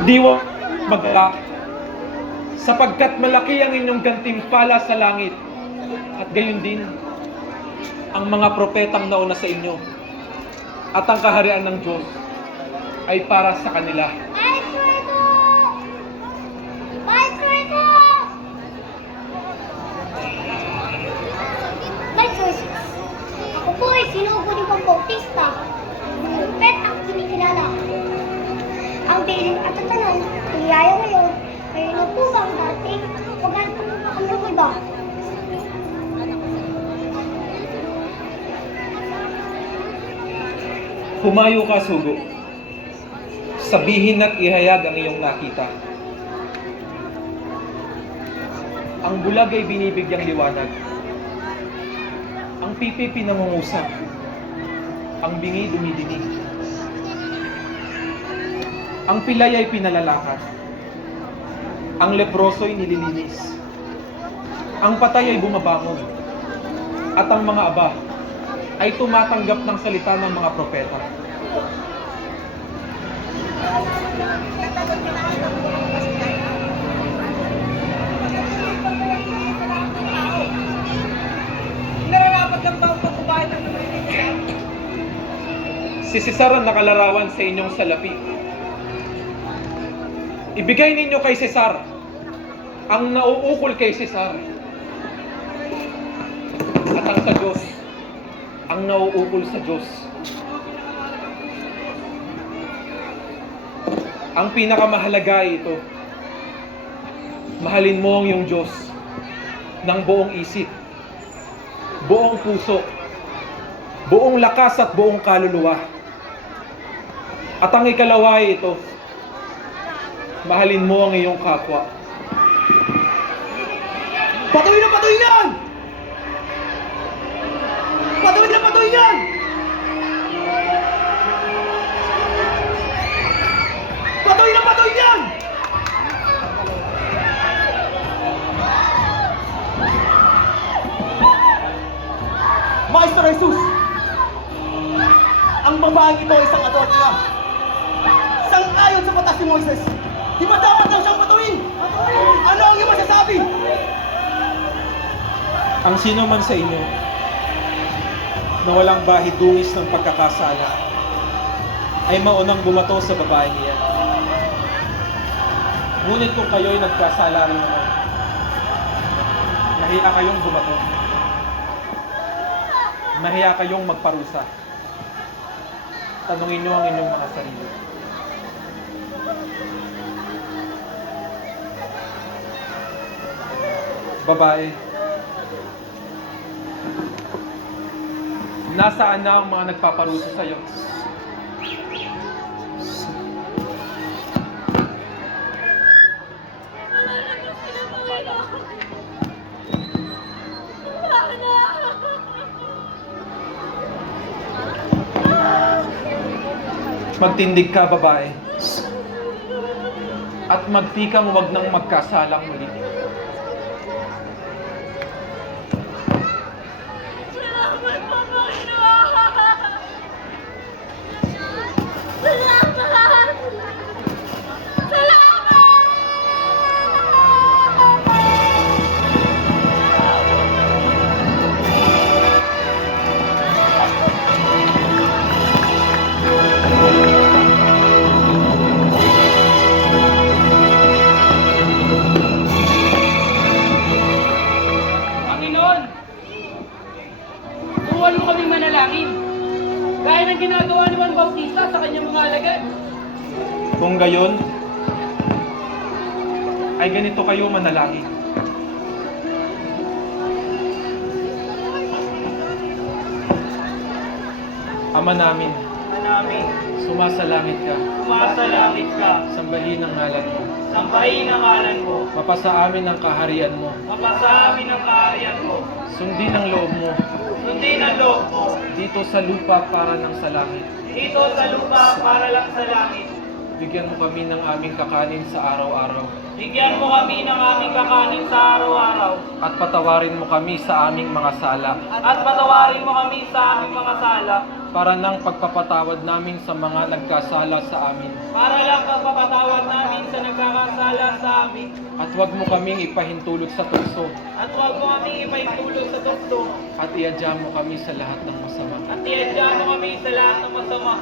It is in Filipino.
Diwa magka, sapagkat malaki ang inyong gantimpala sa langit, at gayon din ang mga propetang nauna sa inyo, at ang kaharian ng Diyos ay para sa kanila. Ako po ay sinugo ni Juan Bautista. Pet ang kinikilala. Ang piling at tatanong, niyaya ngayon, kayo na po ba ang dating? Huwag ang iba. Humayo ka, sugo. Sabihin at ihayag ang iyong nakita. Ang bulag ay binibigyang liwanag. Ang pipi pinangungusap. Ang bingi dumidinig. Ang pilay ay pinalalakad. Ang leproso ay nililinis. Ang patay ay bumabangon. At ang mga aba ay tumatanggap ng salita ng mga propeta. Nararapat lang ba ang pagkubahin ng Si Cesar ang nakalarawan sa inyong salapi. Ibigay ninyo kay Cesar ang nauukol kay Cesar. At ang sa Diyos, ang nauukol sa Diyos. Ang pinakamahalaga ay ito. Mahalin mo ang iyong Diyos ng buong isip, buong puso, buong lakas at buong kaluluwa. At ang ikalawa ay ito. Mahalin mo ang iyong kapwa. Patuloy na patuloy yan! Patuloy na patuloy yan! Patuloy na patuloy yan! Maestro Jesus, ang babaeng ito ay isang adultera. Sang-ayon sa batas ni Moises, di ba dapat daw siyang patuloyin? Ano ang iyong masasabi? Ang sino man sa inyo na walang bahid dungis ng pagkakasala ay maunang bumato sa babaeng iyan. Ngunit kung kayo'y nagkasala rin naman, nahiya kayong bumato. Nahiya kayong magparusa. Tanungin niyo ang inyong mga sarili. Babae, nasaan na ang mga nagpaparusa sa iyo? Magtindig ka, babae. At magtikang huwag nang magkasalang muli. Salamat po, Panginoon! Salamat! Salamat! Panginoon, turuan mo kaming manalangin. Gaya ng ginagawa ni Juan Bautista sa kanyang mga alagad. Kung gayon, ay ganito kayo manalangin. Ama namin, Namin, sumasalangit ka, sumasalangit ka, sambahin ang ngalan mo. sampayin ang ngalan mo, Mapasa amin ang kaharian mo. mapasa amin ang kaharian mo, Sundin ang loob mo sundin ang loob mo, dito sa lupa para ng sa langit. dito sa lupa para lang sa langit. Bigyan mo kami ng aming kakanin sa araw-araw. Bigyan mo kami ng aming kakanin sa araw-araw, At patawarin mo kami sa aming mga sala, at patawarin mo kami sa aming mga sala, para ng pagpapatawad namin sa mga nagkasala sa amin. para lang pagpapatawad namin pagkakasala sa amin. At huwag mo kaming ipahintulot sa tukso. At huwag mo kaming ipahintulot sa tukso. At iadya mo kami sa lahat ng masama. At iadya mo kami sa lahat ng masama.